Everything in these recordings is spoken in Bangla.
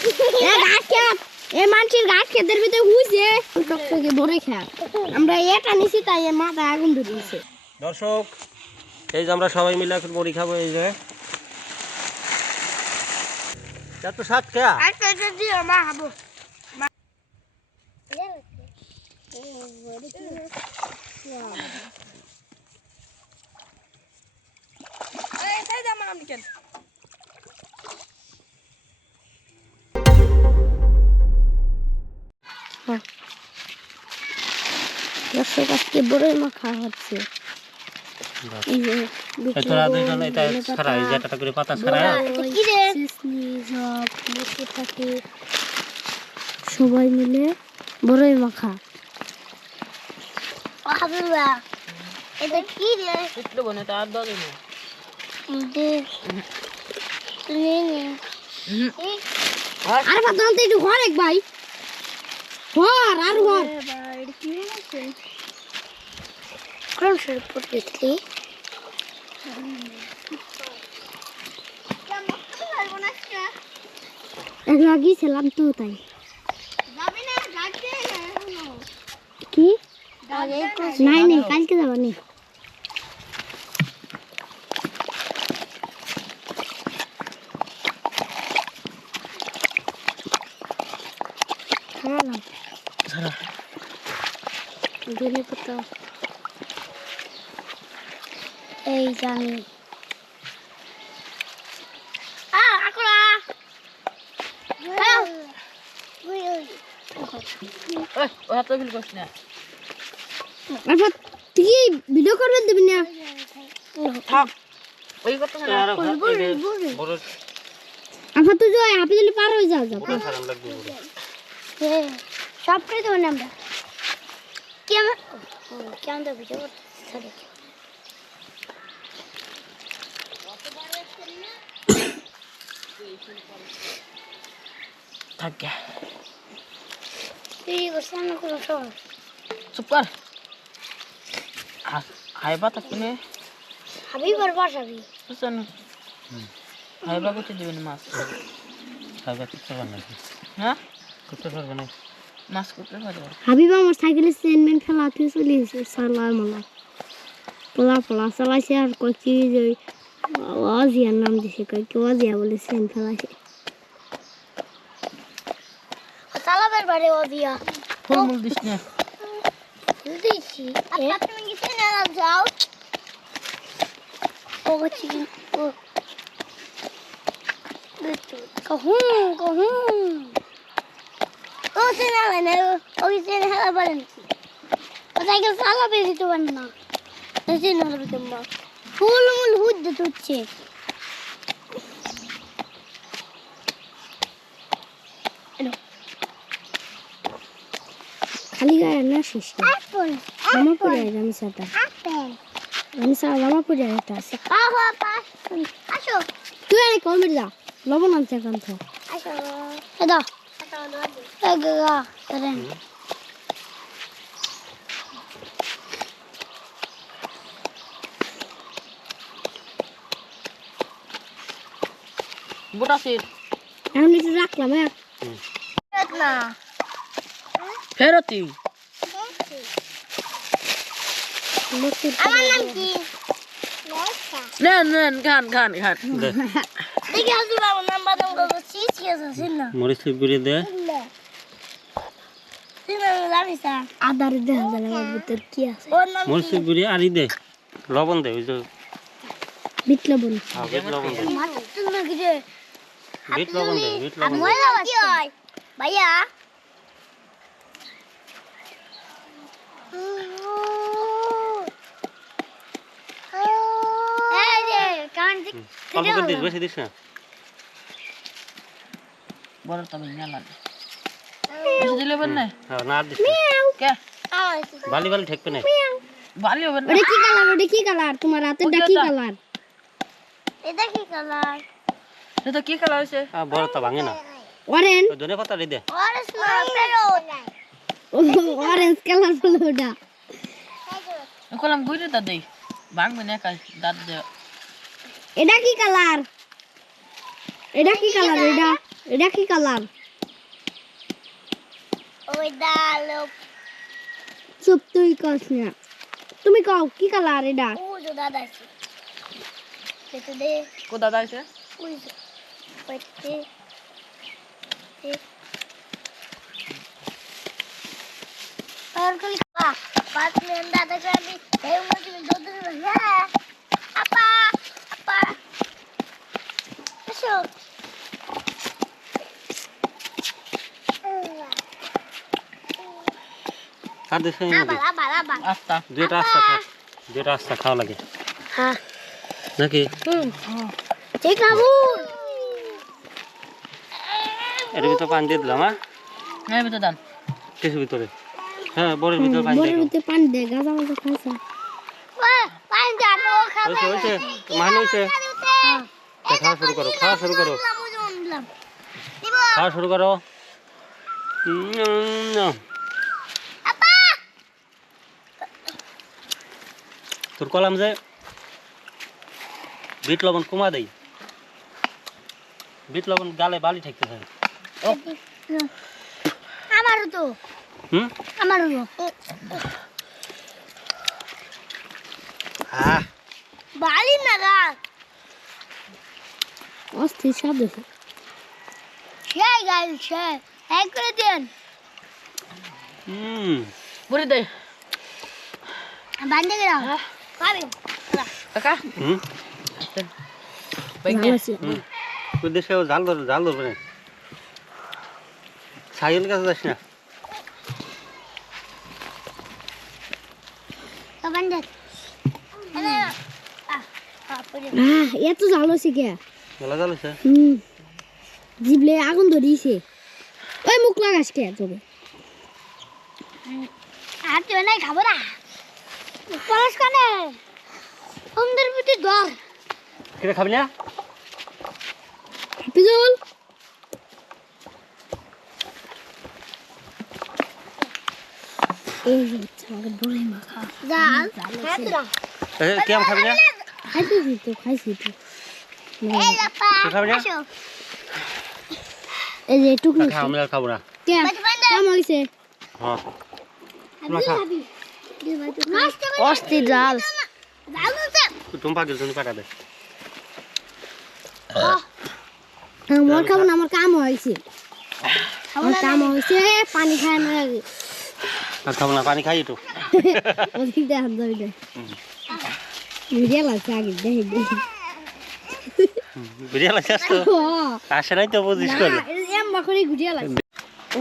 এ ঘাস খেত এ মানুষের ঘাস খেতের ভিতরে হুইছে টকটকে বড় খেত আমরা এটা নিছি তাই এর মাথা আগুন ধরিয়েছে। দর্শক এই যে আমরা সবাই মিলে এখন বড়ি খাবো। এই যে এত স্বাদ খেয়া আচ্ছা এটা দিয়ে মা খাবো এই সাইড আমার নাম কেন দর্শক আজকে বড়ই মাখা হচ্ছে। এই যে তোরা দুইজন এটা ছাড়া এই যে একটা করে পাতা ছাড়া বসে থাকে সবাই মিলে বড়ই মাখা। এটা কি রে একটু বনে তো আর দাও দিন আর বাদাম তো একটু ঘর এক ভাই ঘর আর ঘর কোন শুরু করতে এক লাগিয়েছিলাম তো তাই কি নাই নাই কালকে যাবো নি এই জানি ওরা তো ফিল করছ না তুই ভিডিও করবেন দিবি না থাক ওই কথা না আফা তুই যাই আপনি যদি পার হয়ে যাও সবটাই তো আমরা কেমন কেমন তো ভিডিও করতে থাক গে তুই বসে না কোনো সময় চুপ কর আইবা তো কিনে হাবি বরবার যাবি বুঝছেন আইবা করতে দিবেন মাছ খাইবা করতে পারবে নাকি? হ্যাঁ করতে পারবে না মাছ করতে পারবে হাবিব আমার সাইকেলের চেনমেন ফেলাতে চলে এসে সালাম মালা পোলা পোলা চালাইছে আর কই কি যে ওয়াজিয়ার নাম দিছে কই কি ওয়াজিয়া বলে চেন ফেলাইছে চালাবের বাড়ি ওয়াজিয়া ফলমূল দিস না দিছি আচ্ছা তুমি কি চেনে না যাও ও চিকেন ও कहूँ तो चैनल है ना वो चैनल है बड़े और साइकिल साला पे तो बनना तो चैनल पे तुम फूल मूल हुद तुच्छे हेलो खाली का है ना शिष्य एप्पल मामा को जाएगा हम साथ एप्पल हम साथ मामा को जाएगा से आहो पास आशो तू यार कौन मिल जा লবণ আনতে কান্ত আচ্ছা এদা এগা করেন গোটা সিট আমি একটু রাখলাম হ্যাঁ না ফেরতি আমার নাম কি নেন নেন খান খান খান দেখি আসি বাবা নাম বাদাম গো চিজ আছে না মরিচ গুঁড়ি দে তুমি জানিস আদার দেখা যায় আমার ভিতর কি আছে ওর নাম মরিচ গুঁড়ি আরি দে লবণ দে ওই যে বিট লবণ বিট লবণ দে মাত্র না কি রে বিট লবণ দে বিট লবণ দে কি হয় ভাইয়া এই যে কান অল্প করে দিস বেশি দিস না বড় তো না লাগে বেশি দিলে বল না হ্যাঁ না দিস কে বালি বালি ঠেকবে না ভালো হবে না ওটা কি কালার তোমার হাতেরটা কি কালার এটা কি কালার এটা কি কালার আছে বড় তো ভাঙে না অরেঞ্জ ধনে পাতা দে অরেঞ্জ অরেঞ্জ কালার হলো ওটা কলম গুইরে দা দেই ভাঙবে না কাল দাঁত দে এটা কি কালার এটা এটা কি কালার? ওই ডালো চুপ তুই কস না। তুমি কও কি কালার এটা? ও যে দাদা আছে সেটা দে কো দাদা আছে ওই যে ওইতে আর খালি পাঁচ মিনিট দাদা যাবি এই মধ্যে দুধ দিবে আপা আপা এসো আর দেখে আবার আবার আবার আস্তা যেটা আস্তা খাওয়া লাগে হ্যাঁ নাকি? ঠিক বাবু এর ভিতরে পানি দিয়ে দিলাম। হ্যাঁ হ্যাঁ ভিতর দান কিছু ভিতরে, হ্যাঁ বড়ের ভিতরে পানি বড়ের দিয়ে ভিতরে পানি দে, গাজা গাজা খাইছে। পানি যাবো খাবে হয়েছে মান হয়েছে। খাওয়া শুরু করো, খাওয়া শুরু করো, খাওয়া শুরু করো। তোর কলাম যে বিট লবণ কমা দেই, বিট লবণ গালে বালি ঠেকতে থাকে। আমারও তো আমারও বালি না গাছ অস্থির স্বাদ হয়েছে। সেই গাছ সে এক করে দেন বুড়ি দে বান্ধে গেলাম খাবেন কাকা ভালো আছে। ওই দেশে জাল ধরবে না, সাইকেল কাছে যাস না। বান্ধে এত জাল হয়েছে কে? মেলা জাল হয়েছে। জিবলে আগুন ধরিয়েছে। ওই মুখ লাগাস কে তোকে? আর তুই নাই খাবো না পলাশ কানে সুন্দর পিঠে ধর কিরে খাবি না? পিজুল এই আমাকে বলে মাখা যা কেমন খাবি না? খাইছি তো এই লাপা তুই খাবি না? আসো এই যে টুকরো খা, আমি আর খাবো না। কেমন হয়েছে? হ্যাঁ তোরা খা। অস্থির জাল। তুমি পাগল, তুমি কাটা দে। আমার খাবো না, আমার কাম হয়েছে। আমার কাম হয়েছে, পানি খায় না। আর খাবো না, পানি খাই একটু। ওদিক দিয়ে হাত ধরে দেয়। ভিডিও লাগছে আগে দেখে দেখে। বিরিয়ানি লাগছে তো? আসে নাই তো বুঝিস করে।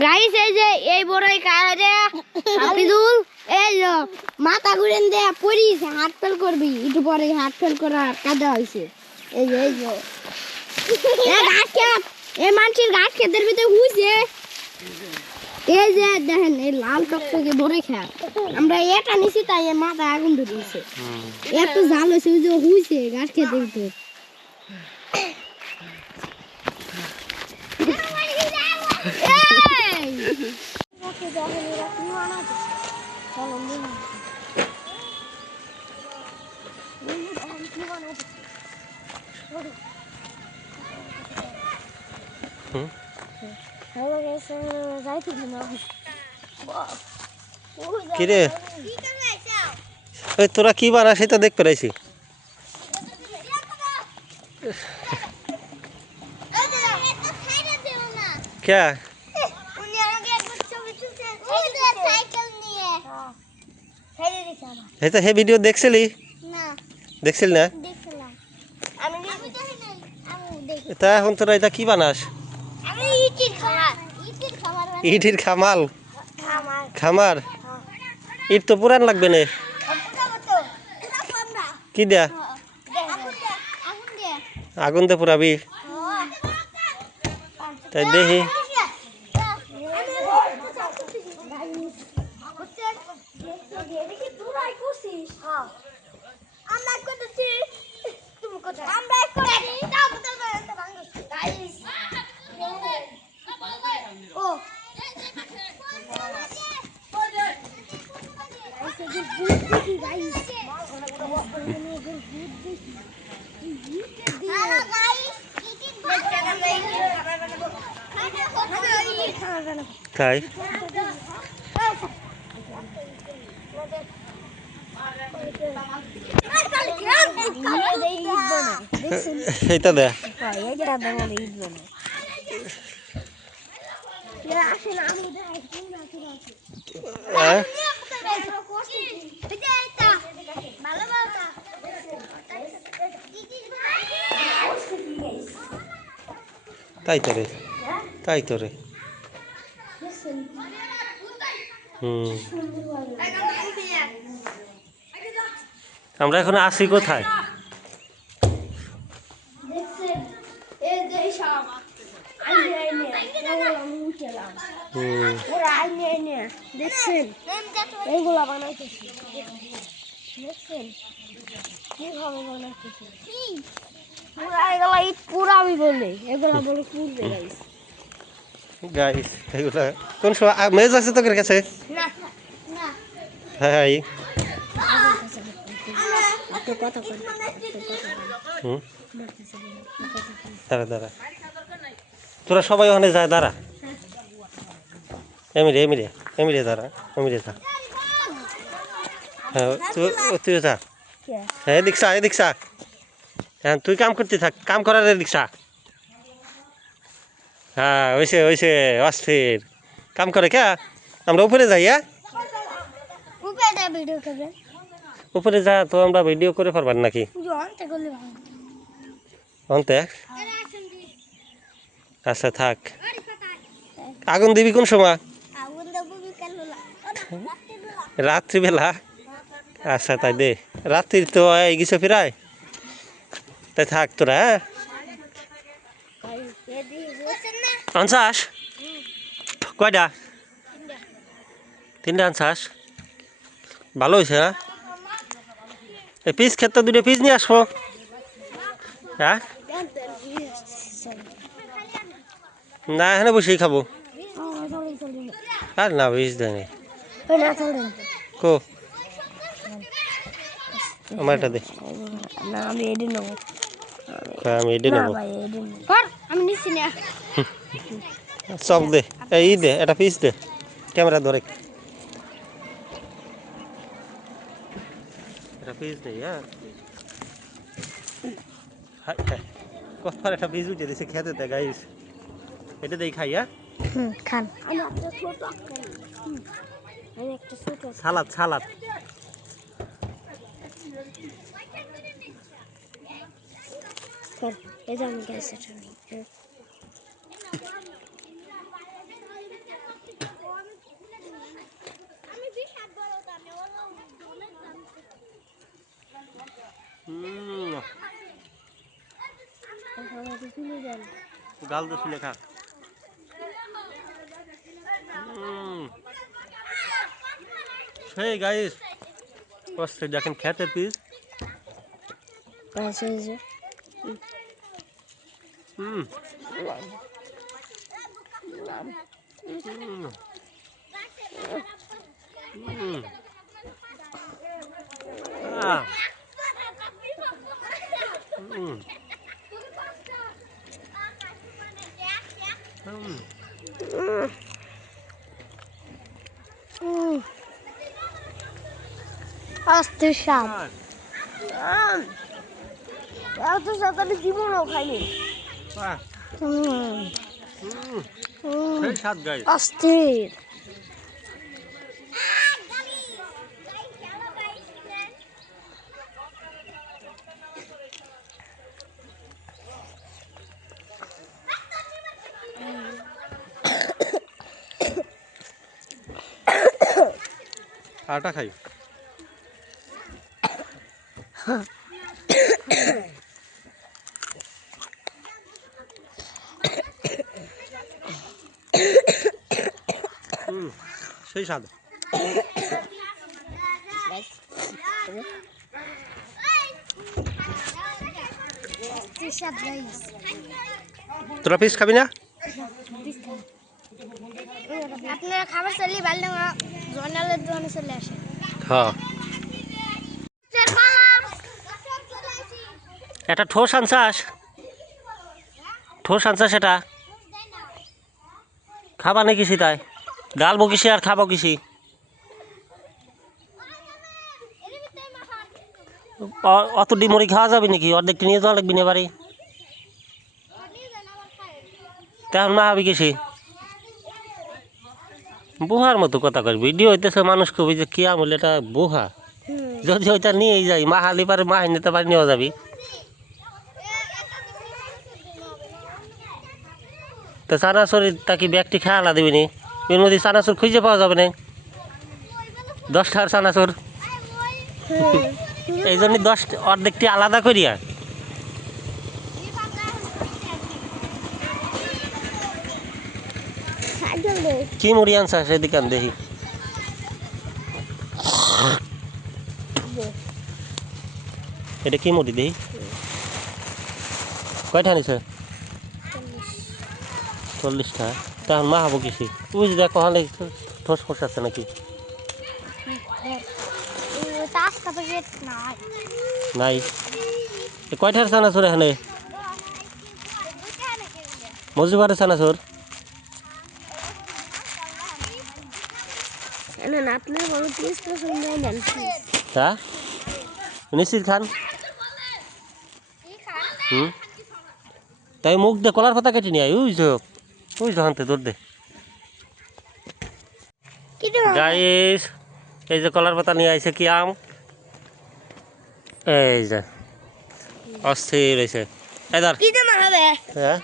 গাইস এই যে এই বড়ই কারে হাফিজুল এই যে মাথা ঘুরেন দে পড়িস হাত ফেল করবি একটু পরে হাত ফেল করা কাদা হইছে এই যে এই ঘাট খেত এই মানুষের ঘাট খেতের ভিতরে হুইছে এই যে দেখেন এই লাল টকটকে বড়ই খেত আমরা এটা নিছি তাই এর মাথা আগুন ধরিয়েছে এত জাল হইছে ওই যে হুইছে ঘাট খেতের ভিতরে কিরে ওই তোরা কি বানা সেটা দেখ পেরেছি। কে এটা হে ভিডিও দেখছিলি? দেখছিল না? তা এখন তোরা এটা কি বানাস? ইটের খামাল খামার ইট তো পুরান লাগবে না কি দেয়া আগুন দিয়ে পুরাবি তাই দেখি তাই এইটা দে হ্যাঁ তাই তো রে তাই তো রে আমরা এখন আসি কোথায় দেখছেন এইগুলা বানাইতেছি দেখছেন কিভাবে বানাইতেছি এগুলা ইট পুরাবি বলে এগুলা বলে পুরবে গাইস গাইস এগুলা কোন সময় মেজ আছে তোদের কাছে না না হ্যাঁ আপনি কথা বলেন দাঁড়া দাঁড়া তোরা সবাই ওখানে যায় দাঁড়া এমিরে এমিরে এমিরে দাঁড়া এমিরে যা হ্যাঁ তুই যা হ্যাঁ এদিক যা হ্যাঁ তুই কাম করতে থাক কাম করার এদিক যা হ্যাঁ ওইসে অস্থির কাম করে কে আমরা উপরে যাই হ্যাঁ ভিডিও করবেন উপরে যা তো আমরা ভিডিও করে পারবার নাকি অন্তে করলে ভালো অন্তে আচ্ছা থাক আগুন দিবি কোন সময় আগুন দেবো বিকাল রাত্রিবেলা আচ্ছা তাই দে রাত্রি তো এই গেছে প্রায় তাই থাক তোরা হ্যাঁ আনসাস কয়টা 3টা আনসাস ভালো হয়েছে হ্যাঁ এই পিস খেতে 2টা পিস নিয়ে আসবো হ্যাঁ না এখানে বসেই খাবো আর না পিস দেয়নি কো আমার এটা দে না আমি এডি নেব আমি এডি নেবো আমি নিচ্ছি না সব দে এই দে এটা পিস দে ক্যামেরা ধরে এটা পিস দে হ্যাঁ কতবার একটা পিস উঠে দিছে খেতে দে গাইস এটা দেই খাই হ্যাঁ খান আমি একটা ছোট সালাদ সালাদ এই যে আমি গ্যাস এটা নিই গাল দে শুনে খা সেই গাইস কষ্ট দেখেন খেতের পিস আস্তে সাপ এত সকালে জীবনও খাইনি অস্থির আটা খাই সেই স্বাদ তোরা পিস খাবি না আপনারা খাবার চলি বালডাঙ্গা জয়নালের দোকানে চলে আসে হ্যাঁ এটা ঠোস আনসাস এটা খাবা নাকি কিসি তাই ডালবো কিসি আর খাবো কিসি অত ডিমরি খাওয়া যাবে নাকি অর্ধেকটা নিয়ে যাওয়া লাগবি না বাড়ি তেমন মা হবি কিসি বুহার মতো কথা কর ভিডিও হইতেছে মানুষ কবি যে কি আমলে এটা বুহা যদি ওইটা নিয়েই যাই মা হালি পারে মা নিতে পারি নেওয়া যাবি তো চানাচুর তাকে ব্যাগটি খেয়ালা দিবি নি এর মধ্যে চানাচুর খুঁজে পাওয়া যাবে না 10 টাকার চানাচুর এই জন্য 10 অর্ধেকটি আলাদা করিয়া কি মুড়ি আনছা সেদিকে আন দেখি এটা কি মুড়ি দেখি কয়টা নিছে 40টা তখন মা হবো কিছু তুই দেখ কখনো ঠোস ফোস আছে নাকি নাই কয়টার চানাচুর এখানে মজুবারের চানাচুর হ্যাঁ নিশ্চিত খান তাই মুখ দে কলার পাতা কেটে নিয়ে আয় ওই হানতে দৌড় দে গাইস এই যে কলার পাতা নিয়ে আইছে কি আম এই যে অস্থির হয়েছে হ্যাঁ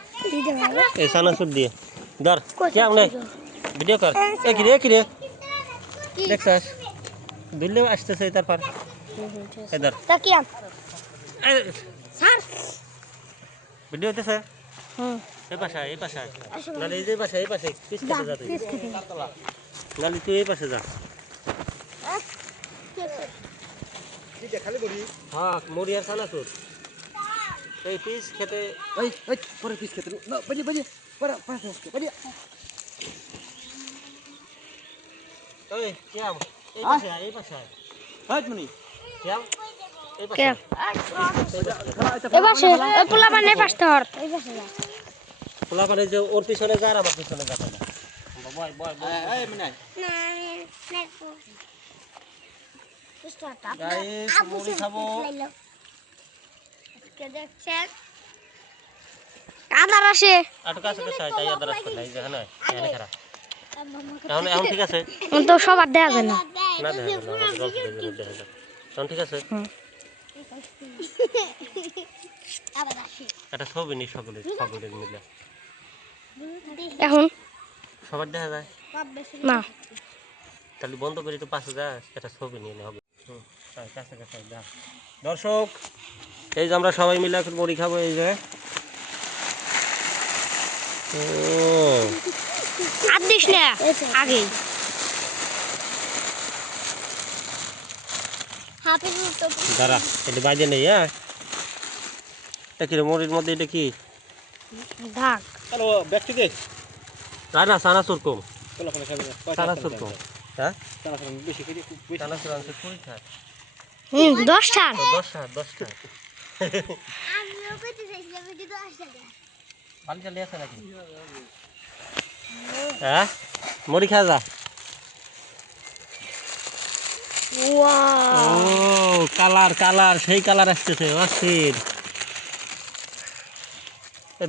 এই চানাচুর দিয়ে ধর কি আম নেই ভিডিও কর কি রে দেখছাস দুললেও আসতেছে তারপর ধর ভিডিও হইতেছে এই পাশে নালে এই পাশে পিস কেটে যা তুই নালে তুই এই পাশে যা হ্যাঁ মুড়ি আর চানাচুর এই পিস খেতে পরে পিস খেতে না বাজে পরে ওই কি আম এই পাশে মনি কি আম এই পাশে পোলা মানে যে ওর পিছনে যা আর আমার পিছনে যা মুড়ি খাবো আটু কাছে তাই আদার আসবে না এই যে হ্যাঁ এখানে খারাপ এখন ঠিক আছে তো সবার দেখা যায় না না দেখা এখন ঠিক আছে একটা ছবি নি সকলের মিলে এখন সবার দেখা যায় না তাহলে বন্ধ করি তো পাশে যা একটা ছবি নিয়ে হবে কাছে যা দর্শক এই যে আমরা সবাই মিলে এখন মুড়ি খাবো এই যে আগে দাঁড়া এটা বাইরে নেই হ্যাঁ এটা কি মুড়ির মধ্যে এটা কি ঢাক হ্যালো ব্যাগটি দে না চানাচুর কম চানাচুর কম হ্যাঁ বেশি খেয়ে চানাচুর আনছে 20 টাকা 10 টাকা 10 টাকা বালি চালিয়ে আছে নাকি হ্যাঁ মুড়ি খা যা ও কালার সেই কালার আসতেছে অস্থির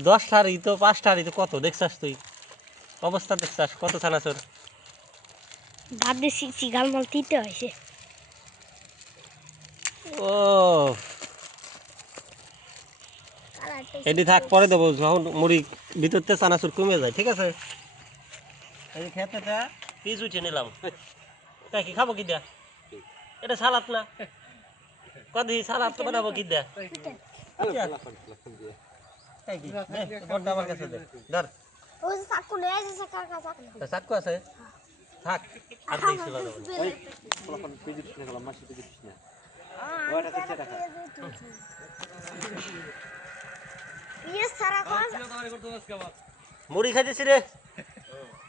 10 টাকারই তো 5 টাকারই তো কত দেখছাস তুই অবস্থা দেখছাস কত চানাচুর ভাত দিয়ে সিগাল মাল দিতে হয়েছে ও এটি থাক পরে দেবো যখন মুড়ি ভিতরতে চানাচুর কমে যায় ঠিক আছে এই খেতেটা পিস উঠে নিলাম তাই কি খাবো কি দেয়া এটা সালাদ না কদি সালাদ তো বানাবো কি দেয়া আমার কাছে দে ধর চাকু আছে থাক আর দেখছি মুড়ি খাইতেছি রে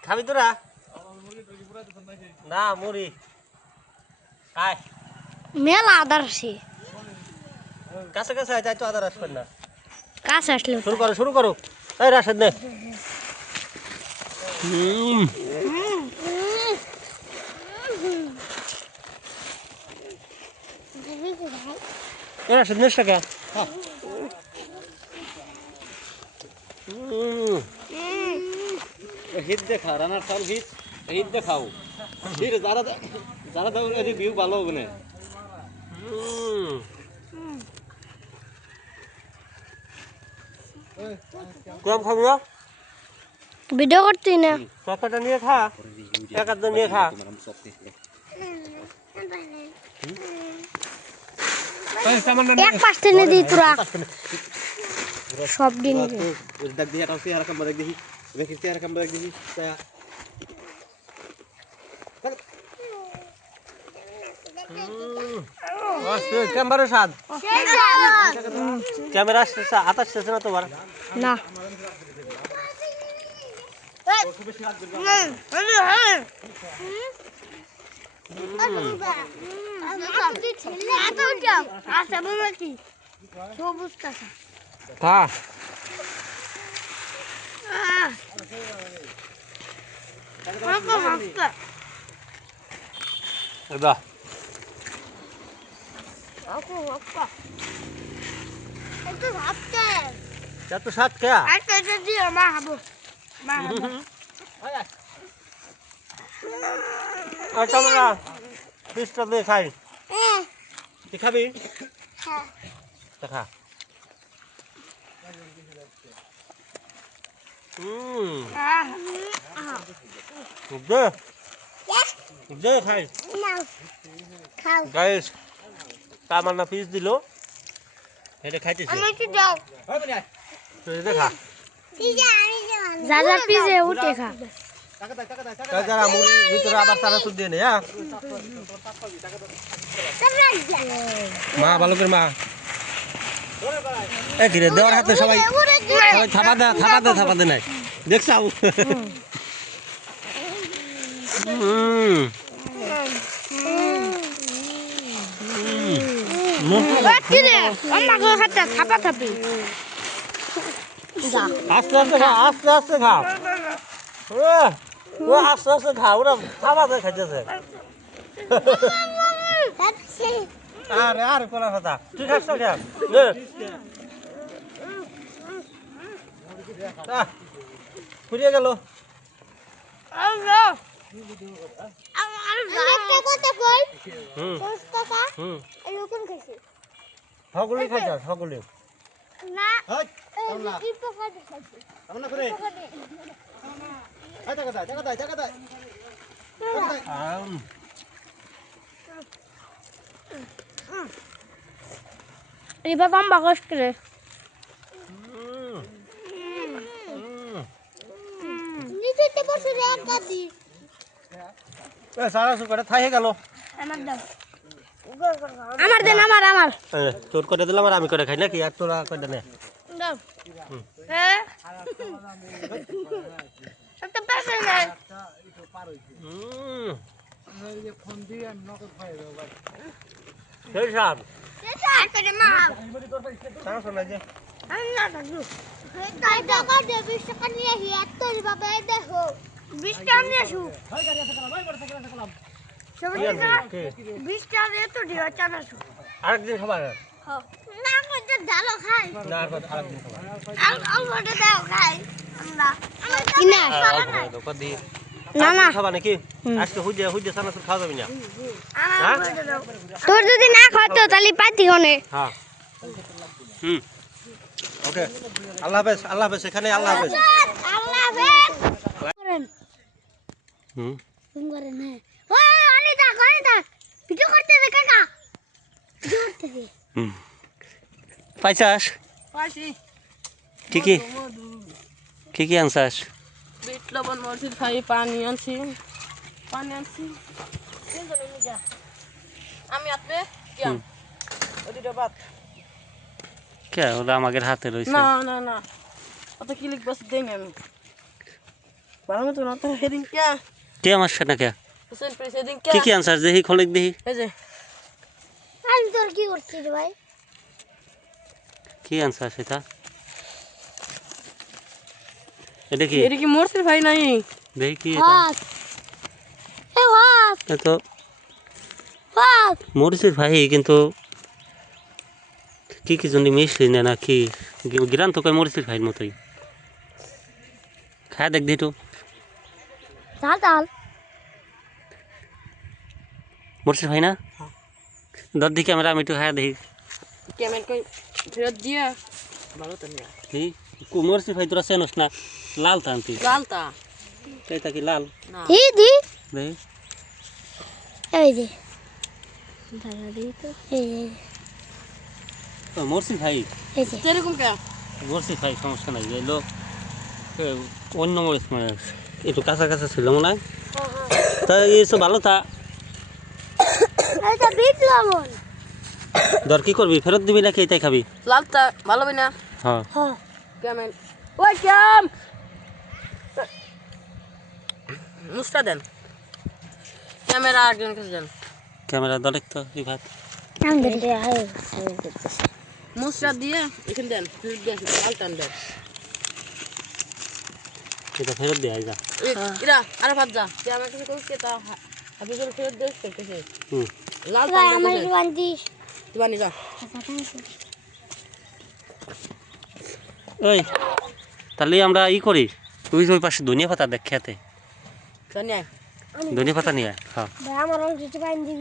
খাবি তোরা না মুড়ি আয় মেলা আদার আছে কাছে তাই তো আদার আসবেন না কাছে আসলে শুরু করো এই রাশেদ নে এরা শুনে টাকা হিট দেখা রানার চাল হিট দেখাও হিট যারা যারা দাও রিভিউ ভালো হবে না কম খাবি না ভিডিও করতে না টাকাটা নিয়ে খা এক আধ নিয়ে খা এক পাঁচ টেনে দিই তোরা সব দিন দেখ দেখি এটা চেহারা কাম দেখ দেখি দেখি চেহারা কাম দেখ দেখি ক্যামেরা স্বাদ ক্যামেরা আসছে না তোমার না খা এদা যা তো সাত কে আচ্ছা বলা পিসটা দিয়ে খাই তুই খাবি খা দে দে খাই গাইস কামান্না পিস দিল এটা খাইতেছে তুই দেখা যা যা পিছে উঠে খা যারা মুড়ির ভিতরে আবার চানাচুর দিয়ে নে হ্যাঁ মা ভালো করে মা এ কিরে দেওয়ার হাতে সবাই সবাই থাপা দে নাই দেখছাও আস্তে আস্তে খা ও আস্তে আস্তে খা ওরা থাপা খাইতেছে আরে কোলা কথা তুই খাস না ফুরিয়ে গেল সকলি খাইছ সকলি এবার কম বাকস করে সারা সুপারে থাই গেল আমার দেন আমার তোর করে দিলাম আর আমি করে খাই নাকি আর তোরা করে নে সেই সাপ আরেকদিন খাবার না আরেকদিন খাবার নাকি আজকে হুজে চানাচুর খাওয়া যাবে না তোর যদি না খাওয়াতো তাহলে পাইতি কোনে হ্যাঁ ওকে আল্লাহ হাফেজ এখানে আল্লাহ হাফেজ পাইছাস কি আনছাস বিট লবণ মরিচ খাই পানি আনছি আমি আপনি ওদিকে বাত কে ওটা আমাদের হাতে রয়েছে না অত কি লিখবস দেই আমি ভালো মতো না তো হেদিন কে আমার সাথে কে হোসেন প্রেসিডেন্ট কি আনছাস দেখি খোলেক দেখি এই যে আমি তোর কি করছিস ভাই কি আনছাস এটা এটা কি মরছে ভাই নাই দেখি কি হাত এ হাত তো হাত মরিচের ভাই কিন্তু কি কি জন্য মিশলি না নাকি গ্রান তো কয় মরিচের ভাইয়ের মতোই খায় দেখ দিটু চাল চাল মরিচের ভাই না দর দিকে আমরা আমি একটু খায় দেখি কেমন কই ফেরত দিয়ে ভালো তো নিয়ে এই মরিচের ভাই তোরা চেনস না লাল টানতি লালটা এইটা কি লাল না দি দি দেখি এই যে দাদা দি তো এই মরিচের ভাই এই যে এরকম কে মরিচের ভাই সমস্যা নাই এলো অন্য মরিচ মানে একটু কাঁচা কাঁচা ছিল মনে হয় তা এইসব ভালো তা এটা বিট লবণ দর কি করবি ফেরত দিবি নাকি এটাই খাবি লালটা ভালো হবে না হ্যাঁ হ্যাঁ কেমন ওই কেম মুস্তা দেন ক্যামেরা একজন কাছে দেন ক্যামেরা দলেক তো এই ভাত আমি দেখতে আয় মুস্তা দিয়ে এখানে দেন ফেরত দিয়ে লালটা দেন এটা ফেরত দিয়ে যা এরা আরে ভাত যা তুই আমার কাছে কইছিস তা হাবিজুর ফেরত দিস কেছে হুম লালটা আমার বান্দি তুই বানি যা ওই তাহলে আমরা ই করি তুই ওই পাশে ধনিয়া পাতা দেখ খেতে ধনিয়া ধনিয়া পাতা নিয়ে আয়। হ্যাঁ আমার অলরেডি বান্দি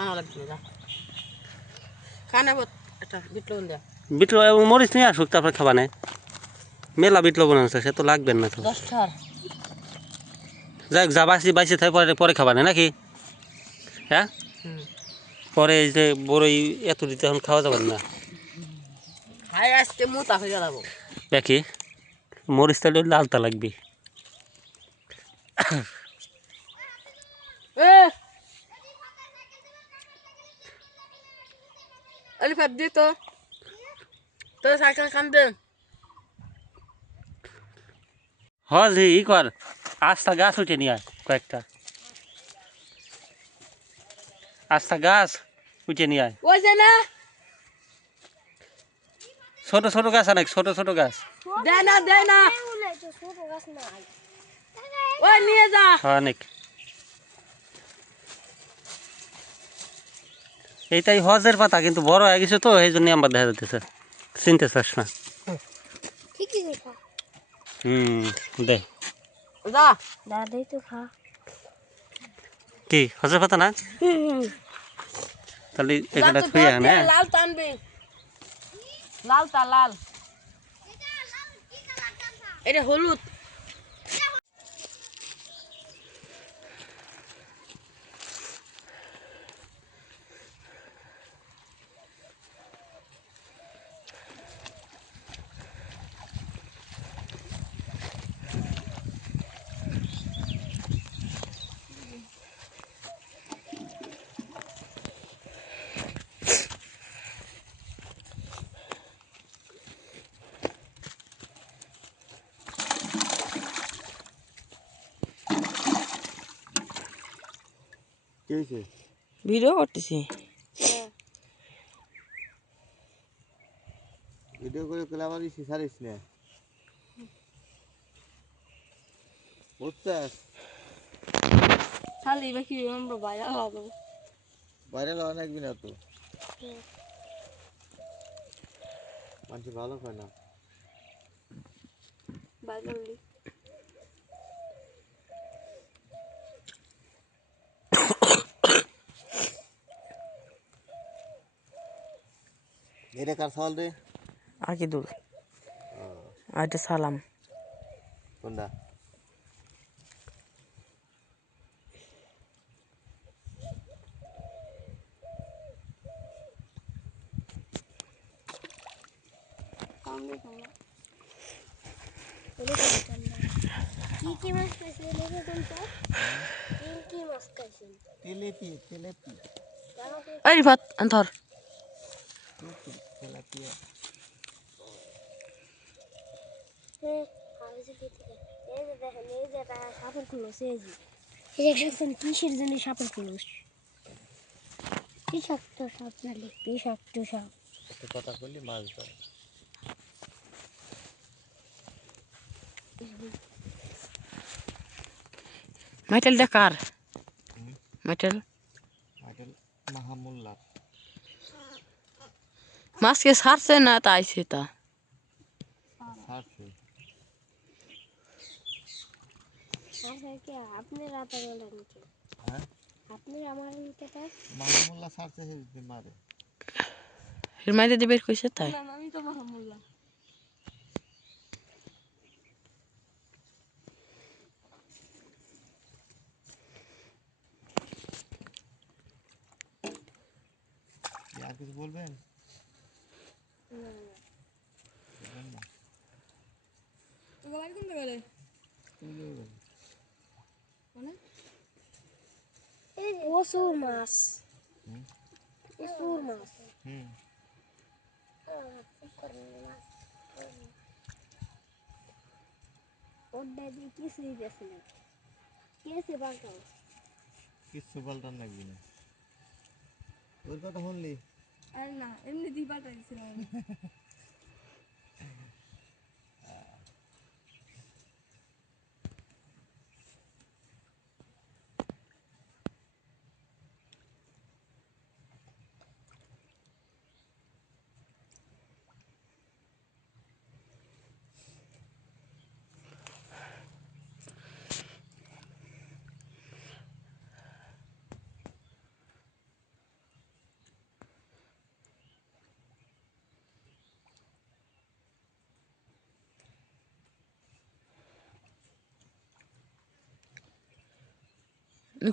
আনা লাগবে না যা খানা বত এটা বিটলো দেয়া বিট লবণ মরিচ নিয়ে আসুক তারপরে খাবা না মেলা বিট লবণ আছে সে তো লাগবেন না তো 10টা যাই হোক যা বাসি বাইসে থাকে পরে পরে খাবা না নাকি হ্যাঁ পরে এই যে বড়ই এত দিতে এখন খাওয়া যাবে না হাই আজকে মোটা হয়ে যাবো দেখি মরিচ তাহলে লালটা লাগবে এ আলিফাত দি তো সাইকেল কান দে হল ই কর আস্তা গাছ উঠে নিয়ে আয় কয়েকটা আস্তা গাছ উঠে নিয়ে আয় ওই যে না ছোট ছোট গাছ অনেক ছোট ছোট গাছ দে না ওই নিয়ে যা অনেক এইটাই হজের পাতা কিন্তু বড় হয়ে গেছে তো এই জন্য আমার দেখা যাচ্ছে চিনতে চাস না ঠিকই খা দে যা দাদাই তো খা কি হজের পাতা না তাহলে এখানে থুই আনে লাল টানবি লাল এটা হলুদ কি হয়েছে ভিডিও করতেছি ভিডিও করে পেলে আমার ছাড়িস না বুঝছিস খালি বাকি আমরা বাইরে লাগাবো ভাইরাল অনেক দিন তো মানুষ ভালো হয় না বাইরে এটা কার সওয়াল রে আর কি দূর আর এটা সালাম কোনটা কি মাছ খাইছেন এরকম তো কি মাছ খাইছেন তেলেপি এই রিফাত ধর তেলাপিয়া এই যে দেখেন এই যে সাপের কুলস এই যে দেখছেন কিসের জন্য সাপের কুলস বিষাক্ত সাপ নালে বিষাক্ত সাপ একটা কথা বললি মাছ ধরে মাইটেলটা কার মাইটেল মাইকেল মাহমুল্লাহ মাছকে ছাড়ছে না তা আইছে তা ছাড়ছে আপনি রাতে বলেন কি হ্যাঁ আপনি আমার নিতে পারেন মাহমুল্লাহ ছাড়ছে সে যদি মারে এর মাইতে দিয়ে বের কইছে তাই আমি তো মাহমুল্লাহ কি আর কিছু বলবেন বলবেন না প্রচুর মাছ হুম প্রচুর মাছ হুম ওটা দিয়ে কিছুই বেছে না কেসে বাঁকাও কিচ্ছু পাল্টান লাগবি না ওর কথা শুনলি আর না এমনি দিয়ে পাল্টা দিয়েছিলাম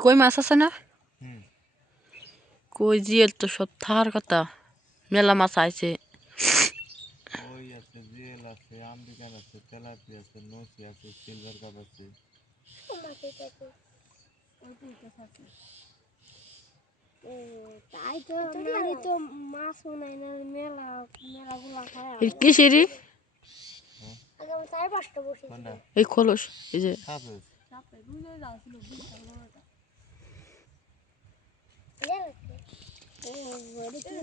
কই মাছ আছে না হুম কই জিয়েল তো সব থাকার কথা মেলা মাছ আইছে ওই আছে জিএল আছে আমেরিকান আছে তেলাপি আছে নসি আছে সিলভার কাপ আছে তাই তো আমারই তো মাছ মনে হয় না মেলা মেলাগুলা খায় এই কিসেরই আগামী 4-5টা বসে কোনটা এই খোলস এই যে খাবে চাপে বুঝে যাচ্ছিল বিশাল বড়টা ও ওরে কি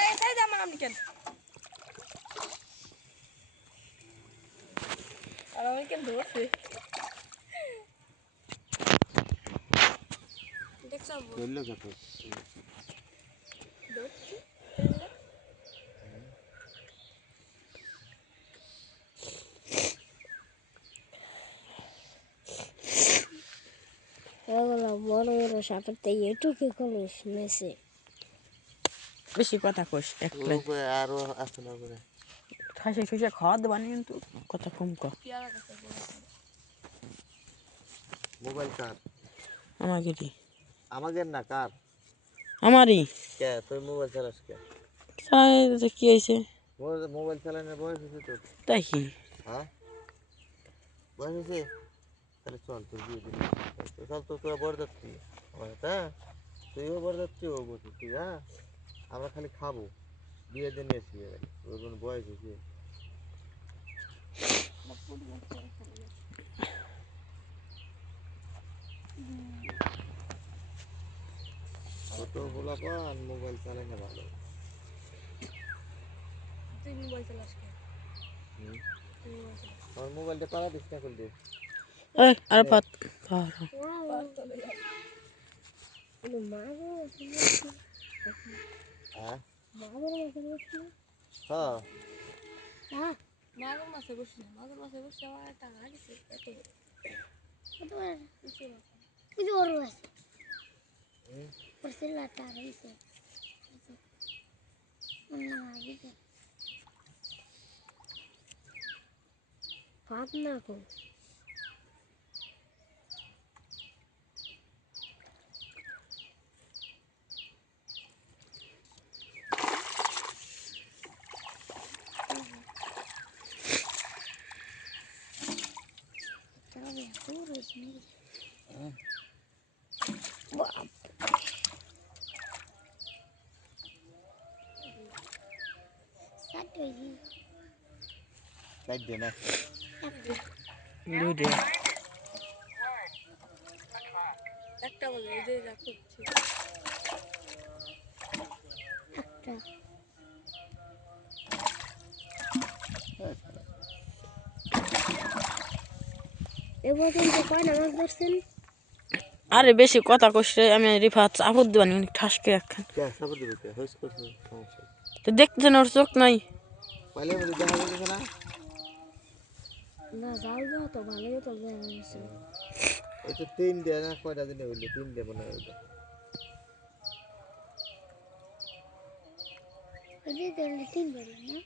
এই তাই দা মাম নিকেন আর আমি কেন ধরছে দেখছ ধরলো কত ওগুলো বড় বড় সাপের তো এটুকু খোলস মেসে বেশি কথা কইস এক প্লেট উপরে আরো আছে না উপরে খাসি খুশি খাওয়া দেবানি কিন্তু কথা কম ক মোবাইল কার আমাকে দি আমাদের না কার আমারই কে তুই মোবাইল চালাস কে তাই যে কি হয়েছে মোবাইল চালানোর বয়স হয়েছে তোর তাই কি হ্যাঁ বয়স হয়েছে তাহলে চল তোর বিয়ে দিবি চল তো তোরা বড় যাচ্ছি আমার হ্যাঁ তুইও বড় যাচ্ছি ও বলছিস তুই হ্যাঁ আমরা খালি খাবো বিয়ে দিন এসি ওর কোনো বয়স হয়েছে ছোট গোলাপান মোবাইল চালায় না ভালো তুই মোবাইল চালাস কেন আমার মোবাইলটা পাড়া দিস না করলে এই আর ভাত হ্যাঁ মাগুর মাছে বসছি না মাগুর মাছে বসছি আমার একটা হারিয়েছে কিছু বড় আছে পড়ছিলাটা হারিয়েছে ভাত না কো লাইট দে না দুইটা একটা বলে এই যে যা করছি একটা এ পর্যন্ত কয়টা মাছ ধরছেন? আরে বেশি কথা কইছে আমি রিফাত আপদ দিবানি ঠাসকে একখান কে সাপোর্ট দিবে কে হইস করছে সমস্যা তো দেখতেছেন ওর চোখ নাই পাইলে মধ্যে দেখা যাচ্ছে না না জাল দেওয়া তো ভালোই তো দেখা গেছে। ওই তো 3 দিয়ে না কয়টা দিনে হইলো 3 দিয়ে মনে হয় ওটা এই যে 3 বড় না?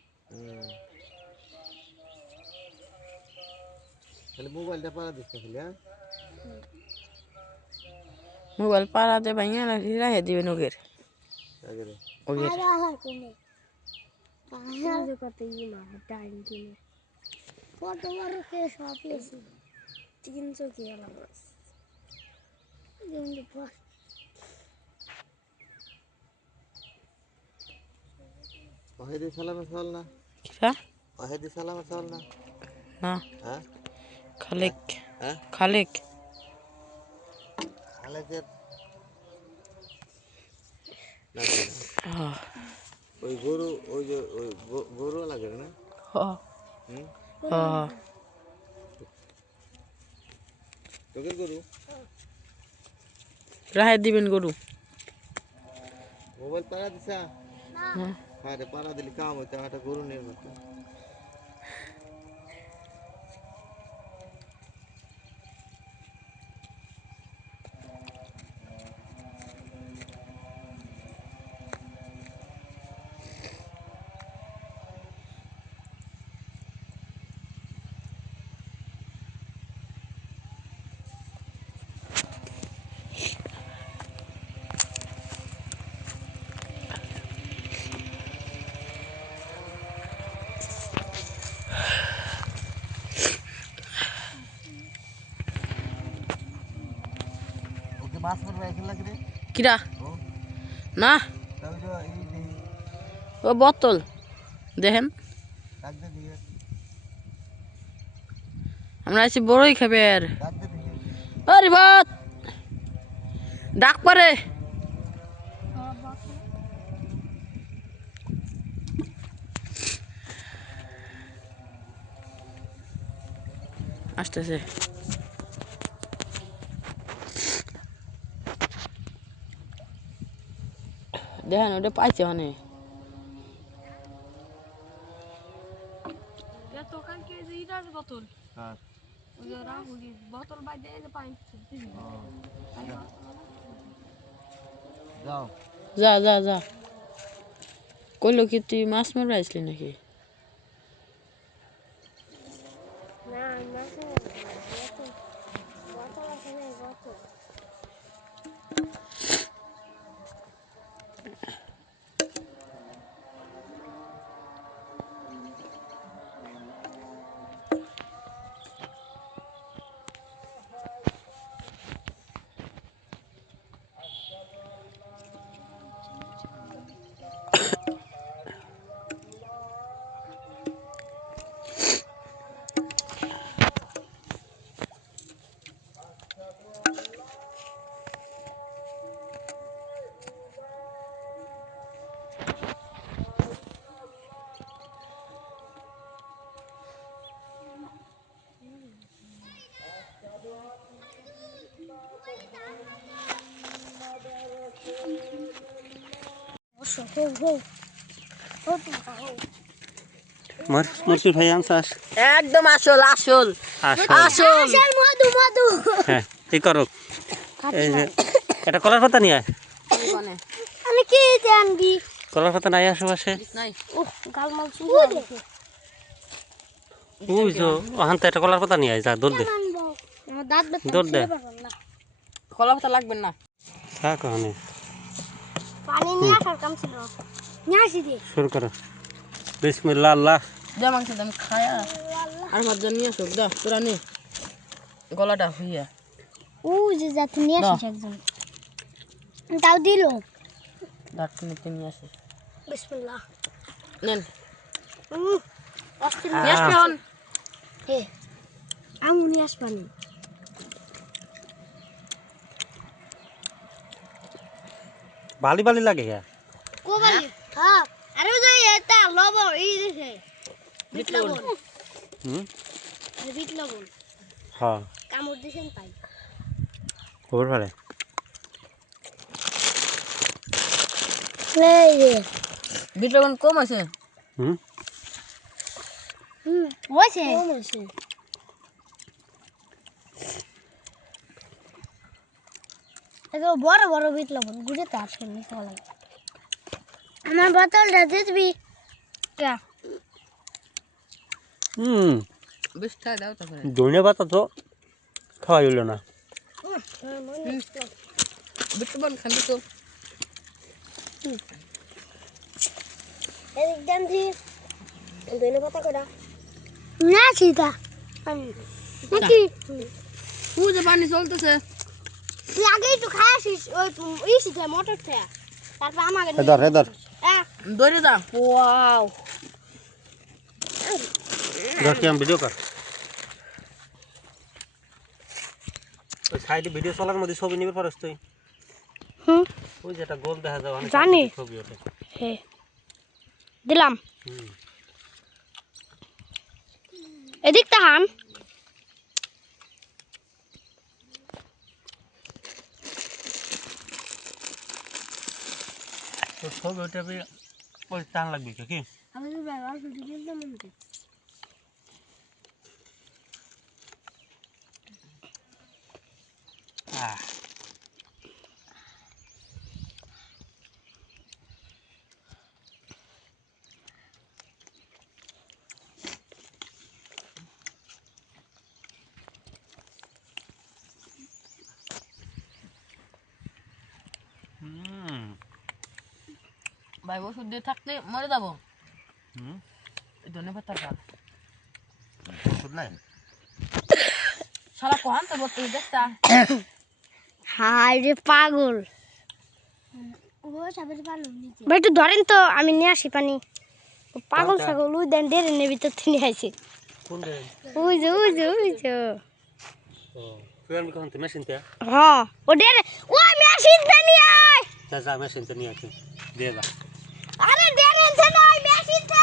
তাহলে মোবাইলটা পাড়া দিস না খালি হ্যাঁ মোবাইল পাড়াতে ভাইয়া রাখে দিবেন ওগের আগে ওগের আর আহার কোনে? আহার যে কত ই মা টাইম কিনে। কত বড় কে সব এসে 300 কি আলা মাছ। কিন্তু ওহেদি সালামে চল না কিরা ওহেদি সালামে চল না না হ্যাঁ খালেক হ্যাঁ খালেক খালেকের না আহ, ওই গরু ওই যে ওই গরু লাগে না হ হুম হ তোকের গরু রাহে দিবেন গরু মোবাইল পাড়া দিছা হ্যাঁ হ্যাঁ রে পাড়া দিলি কাম হইতো একটা গরু নিয়ে করতে ওকে মাছ মারবে এখন লাগে রে কিরা ও না তাও যে এই নেই ও বোতল দেখেন ডাক দে দিয়ে আমরা আছি বড়ই খাবে আর ডাক দে দিয়ে আরে বাত ডাক পারে আসতেছে দেখেন ওটা পাইছে মানে হ্যাঁ যাও যা যা যা কইলো কি তুই মাছ মারবে আসলি নাকি না মাছ বোতল আছে না বোতল। মরসুল ভাই আনসাস একদম আসল আসল আসল মধু মধু হ্যাঁ এই করো এই যে এটা কলার পাতা নিয়ে আয় আমি কি আনবি? কলার পাতা নাই আশেপাশে নাই ওহ গালমাল শুরু বুঝছো ওখান থেকে একটা কলার পাতা নিয়ে আয় যা দৌড় দে আনবো আমার দাঁত ব্যথা দৌড় দে না। কলা পাতা লাগবে না থাক ওখানে পানি নিয়ে আসার কাম ছিল নিয়ে আসি দে শুরু করো বিসমিল্লাহ আল্লাহ যা মাংস আমি খায়া আর মাছ নিয়ে আসো দা তোরা নে গলাটা হইয়া ও যে যাতে নিয়ে আসিস একজন তাও দিল দাঁত নিতে নিয়ে আসে বিসমিল্লাহ নেন অস্থির নিয়ে আসবে হন হে আমু নিয়ে আসবানি বালি বালি লাগে হ্যাঁ কোবালি হ্যাঁ আরে ওই যে এটা লবণ এই দেখে বিট লবণ হুম বিট লবণ হ্যাঁ কামড় দিছেন তাই খবর পারে এই যে ভিটামিন কম আছে হুম হয়েছে এগুলো বড় বড় বিট লবণ ঘুরে তো আসে নি খাওয়া লাগে আমার বোতলটা দিবি কা বেশ খাই দাও তারপরে ধনে পাতা তো খাওয়া হইল না ভিটামিন খালি তো এদিক দেন জি ধনে পাতা কইরা না সিতা নাকি পুজো পানি চলতেছে তুই আগে একটু খাইছিস ওই ইসিতে মোটর থেকে তারপর আমাকে এদার দৌড়ে যা ওয়াও দেখি আমি ভিডিও কর ওই সাইডে ভিডিও চলার মধ্যে ছবি নিবে পারস তুই হুম ওই যেটা গোল দেখা যাও জানি। ছবি ওটা হে দিলাম হুম এদিক তাহান তো ছবি ওটা ওই টান লাগবে কি আমি তো ব্যবহার করতে দিলাম মনে আহ ভাই ওষুধ দিয়ে থাকতে মরে যাবো হুম এই ধনে পাতা খা ওষুধ নাই সারা কোহান তো বলতে দেখতা হাই রে পাগল ভাই একটু ধরেন তো আমি নিয়ে আসি পানি ও পাগল কোনটা? ছাগল ওই দেন ডেরে নেবি তো তিনি আইছে কোন রে ওই যে ও তুই আমি কখন মেশিন তে হ্যাঁ ও ডেরে ও মেশিন তে নিয়ে আয় যা মেশিন তে নিয়ে আসি দিয়ে যা আরে ডেরে তে নয় মেশিন তে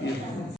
Yeah,